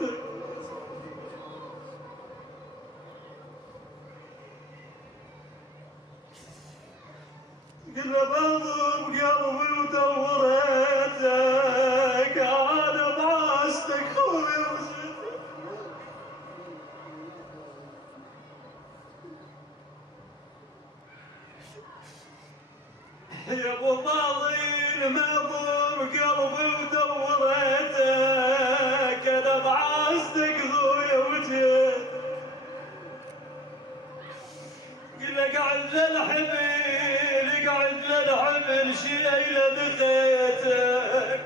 موتك. قلنا بضم قلبي ودوريتك، انا بعستك خوي وزيتك. يا ابو فاضل ما ضم قلبي ودوريتك، انا بعستك خوي وجيت. قلنا قعد للحبل قعد للحبل شيله دخيتك.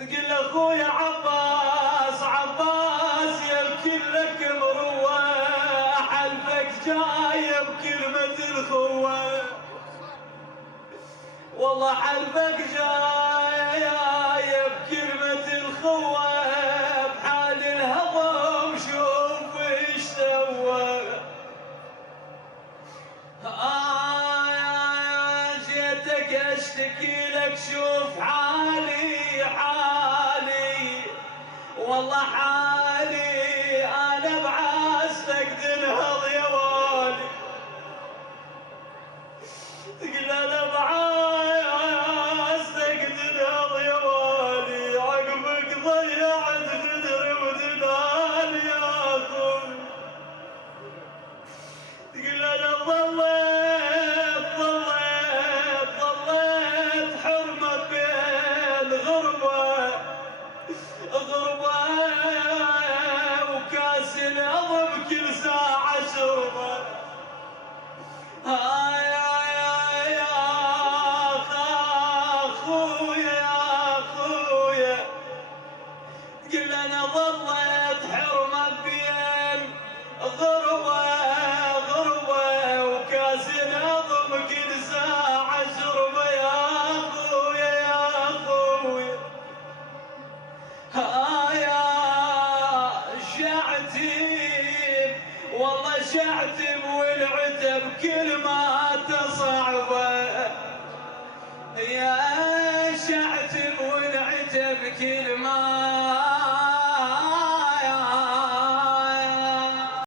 قل اخويا عباس عباس يا الكل لك مروح، حلفك جايه بكلمه الخوه، والله حلفك جايه بكلمه الخوه، بحال الهضم شوف ايش سوى. جيتك اشتكي لك شوف حالي حالي، والله حالي انا بعزتك تنهض يا والي. تقول انا بعزتك تنهض يا والي، عقبك ضيعت غدري ودلال يا اخوي. تقول انا ظليت حرمة بين غربة وكاس الأضم كل ساعة شربة. يا أخويا قل أنا ظليت حرمة بين غربة وكاس الأضم كل ساعة شربة. يا أخويا يا شعتب والله شعتب والعتب كل ما